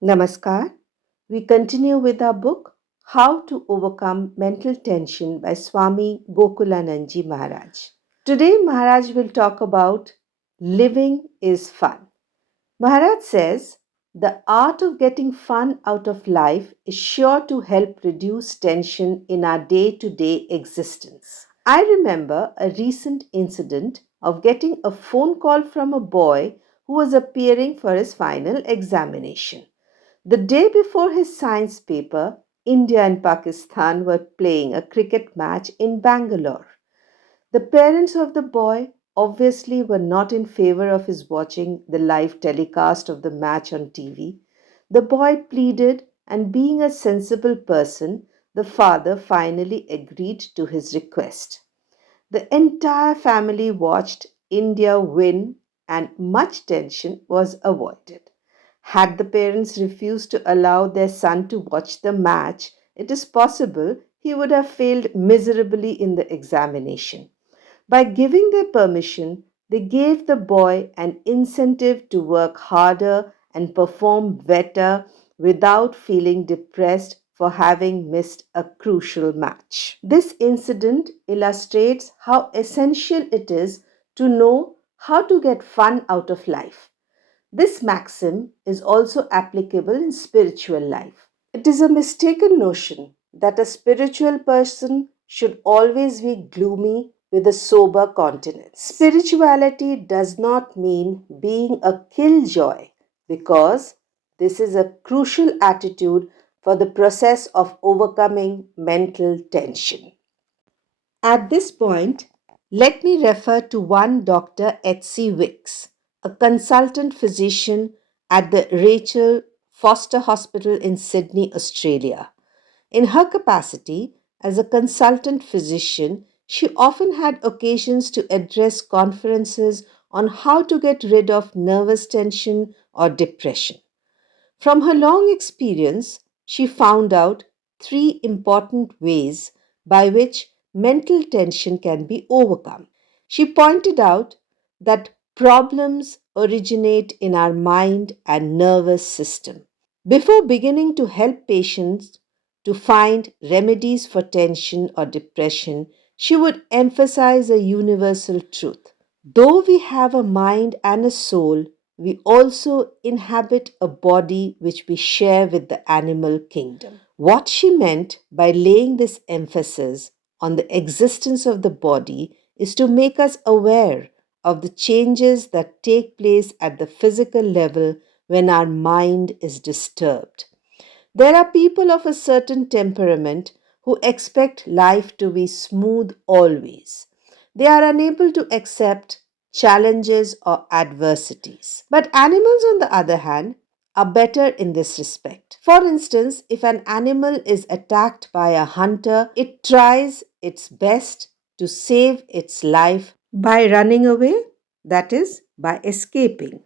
Namaskar. We continue with our book How to Overcome Mental Tension by Swami Gokulanadaji Maharaj. Today, Maharaj will talk about living is fun. Maharaj says the art of getting fun out of life is sure to help reduce tension in our day to day existence. I remember a recent incident of getting a phone call from a boy who was appearing for his final examination. The day before his science paper, India and Pakistan were playing a cricket match in Bangalore. The parents of the boy obviously were not in favor of his watching the live telecast of the match on TV. The boy pleaded, and being a sensible person, the father finally agreed to his request. The entire family watched India win, and much tension was avoided. Had the parents refused to allow their son to watch the match, it is possible he would have failed miserably in the examination. By giving their permission, they gave the boy an incentive to work harder and perform better without feeling depressed for having missed a crucial match. This incident illustrates how essential it is to know how to get fun out of life. This maxim is also applicable in spiritual life. It is a mistaken notion that a spiritual person should always be gloomy with a sober countenance. Spirituality does not mean being a killjoy because this is a crucial attitude for the process of overcoming mental tension. At this point, let me refer to one Dr. H.C. Wicks, a consultant physician at the Rachel Foster Hospital in Sydney, Australia. In her capacity as a consultant physician, she often had occasions to address conferences on how to get rid of nervous tension or depression. From her long experience, she found out three important ways by which mental tension can be overcome. She pointed out that problems originate in our mind and nervous system. Before beginning to help patients to find remedies for tension or depression, she would emphasize a universal truth. Though we have a mind and a soul, we also inhabit a body which we share with the animal kingdom. What she meant by laying this emphasis on the existence of the body is to make us aware of the changes that take place at the physical level when our mind is disturbed. There are people of a certain temperament who expect life to be smooth always. They are unable to accept challenges or adversities. But animals, on the other hand, are better in this respect. For instance, if an animal is attacked by a hunter, it tries its best to save its life by running away, that is, by escaping.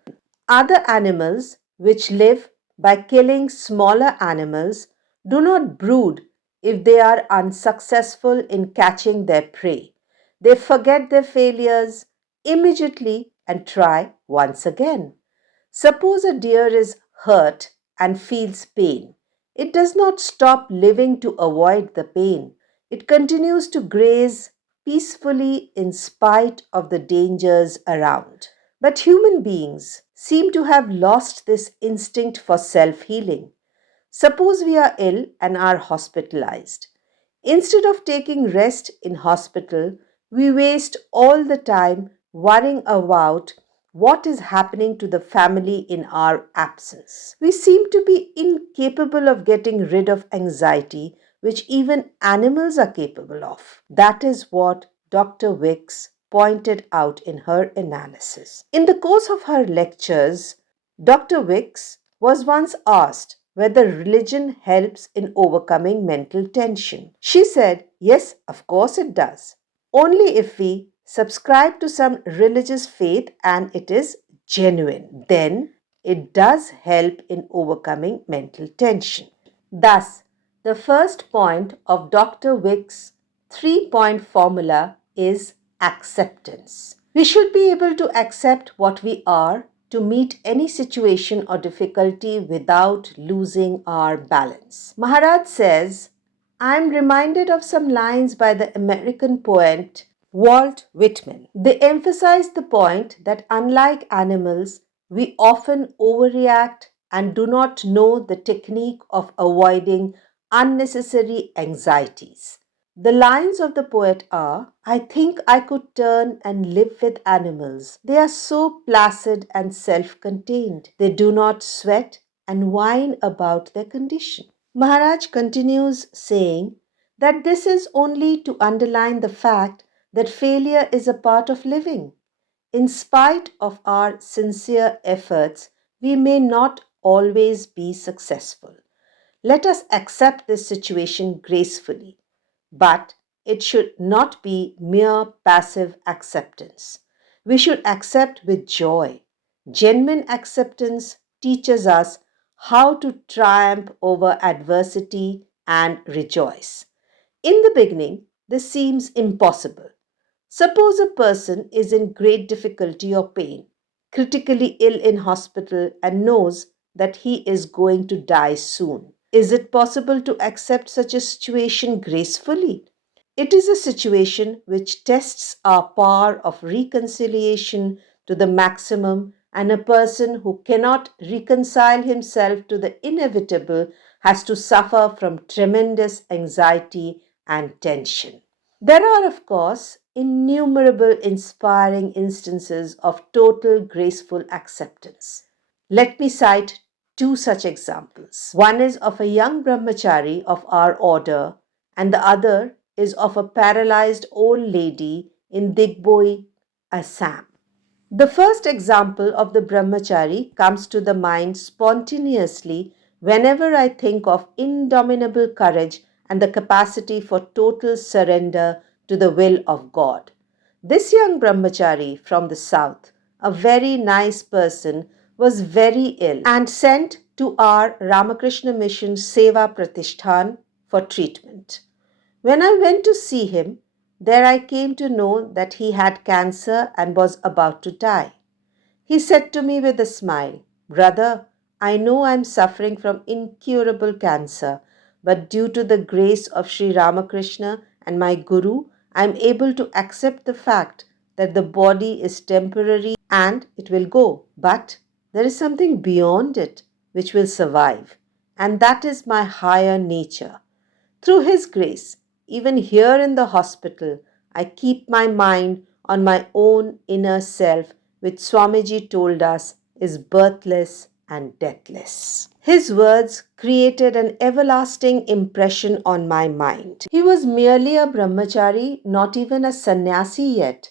Other animals, which live by killing smaller animals, do not brood if they are unsuccessful in catching their prey. They forget their failures immediately and try once again. Suppose a deer is hurt and feels pain. It does not stop living to avoid the pain. It continues to graze peacefully in spite of the dangers around. But human beings seem to have lost this instinct for self healing. Suppose we are ill and are hospitalized. Instead of taking rest in hospital, we waste all the time worrying about what is happening to the family in our absence. We seem to be incapable of getting rid of anxiety, which even animals are capable of. That is what Dr. Wicks pointed out in her analysis. In the course of her lectures, Dr. Wicks was once asked whether religion helps in overcoming mental tension. She said, yes, of course it does. Only if we subscribe to some religious faith and it is genuine, then it does help in overcoming mental tension. Thus, the first point of Dr. Wick's 3-point formula is acceptance. We should be able to accept what we are to meet any situation or difficulty without losing our balance. Maharaj says, I am reminded of some lines by the American poet Walt Whitman. They emphasize the point that unlike animals, we often overreact and do not know the technique of avoiding unnecessary anxieties. The lines of the poet are, I think I could turn and live with animals. They are so placid and self contained. They do not sweat and whine about their condition. Maharaj continues saying that this is only to underline the fact that failure is a part of living. In spite of our sincere efforts, we may not always be successful. Let us accept this situation gracefully, but it should not be mere passive acceptance. We should accept with joy. Genuine acceptance teaches us how to triumph over adversity and rejoice. In the beginning, this seems impossible. Suppose a person is in great difficulty or pain, critically ill in hospital, and knows that he is going to die soon. Is it possible to accept such a situation gracefully? It is a situation which tests our power of reconciliation to the maximum, and a person who cannot reconcile himself to the inevitable has to suffer from tremendous anxiety and tension. There are, of course, innumerable inspiring instances of total graceful acceptance. Let me cite two such examples. One is of a young brahmachari of our order, and the other is of a paralyzed old lady in Digboi, Assam. The first example of the brahmachari comes to the mind spontaneously whenever I think of indomitable courage and the capacity for total surrender to the will of God. This young brahmachari from the south, a very nice person, was very ill and sent to our Ramakrishna Mission Seva Pratishthan for treatment. When I went to see him, there I came to know that he had cancer and was about to die. He said to me with a smile, Brother, I know I am suffering from incurable cancer, but due to the grace of Sri Ramakrishna and my Guru, I am able to accept the fact that the body is temporary and it will go. But there is something beyond it which will survive, and that is my higher nature. Through His grace, even here in the hospital, I keep my mind on my own inner self, which Swamiji told us is birthless and deathless. His words created an everlasting impression on my mind. He was merely a brahmachari, not even a sannyasi yet.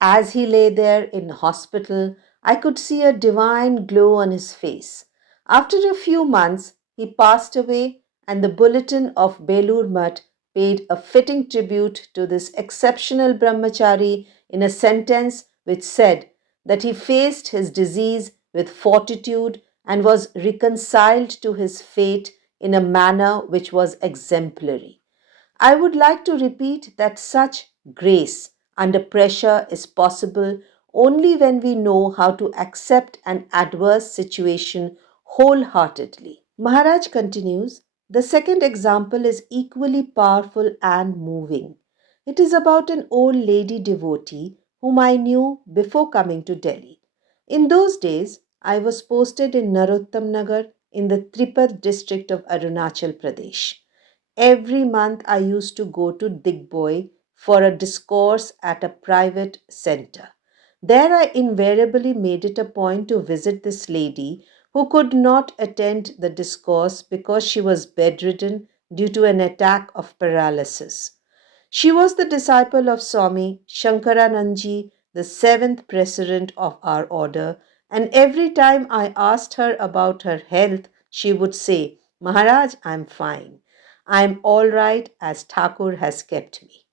As he lay there in hospital, I could see a divine glow on his face. After a few months, he passed away, and the bulletin of Belur Mutt paid a fitting tribute to this exceptional brahmachari in a sentence which said that he faced his disease with fortitude and was reconciled to his fate in a manner which was exemplary. I would like to repeat that such grace under pressure is possible only when we know how to accept an adverse situation wholeheartedly. Maharaj continues, the second example is equally powerful and moving. It is about an old lady devotee whom I knew before coming to Delhi. In those days, I was posted in Narottam Nagar in the Tripad district of Arunachal Pradesh. Every month I used to go to Digboi for a discourse at a private center. There I invariably made it a point to visit this lady who could not attend the discourse because she was bedridden due to an attack of paralysis. She was the disciple of Swami Shankaranandji, the seventh president of our order, and every time I asked her about her health, she would say, Maharaj, I am fine. I am all right as Thakur has kept me.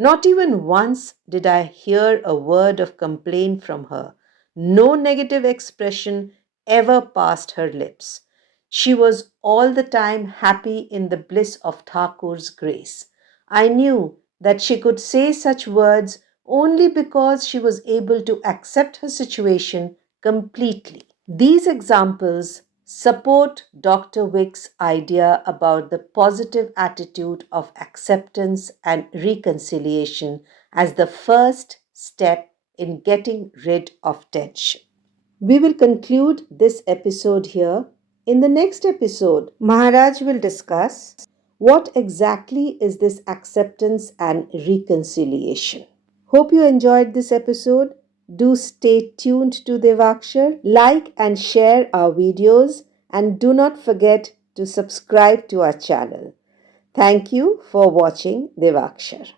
Not even once did I hear a word of complaint from her. No negative expression ever passed her lips. She was all the time happy in the bliss of Thakur's grace. I knew that she could say such words only because she was able to accept her situation completely. These examples support Dr. Wick's idea about the positive attitude of acceptance and reconciliation as the first step in getting rid of tension. We will conclude this episode here. In the next episode, Maharaj will discuss what exactly is this acceptance and reconciliation. Hope you enjoyed this episode. Do stay tuned to Devakshar, like and share our videos, and do not forget to subscribe to our channel. Thank you for watching Devakshar.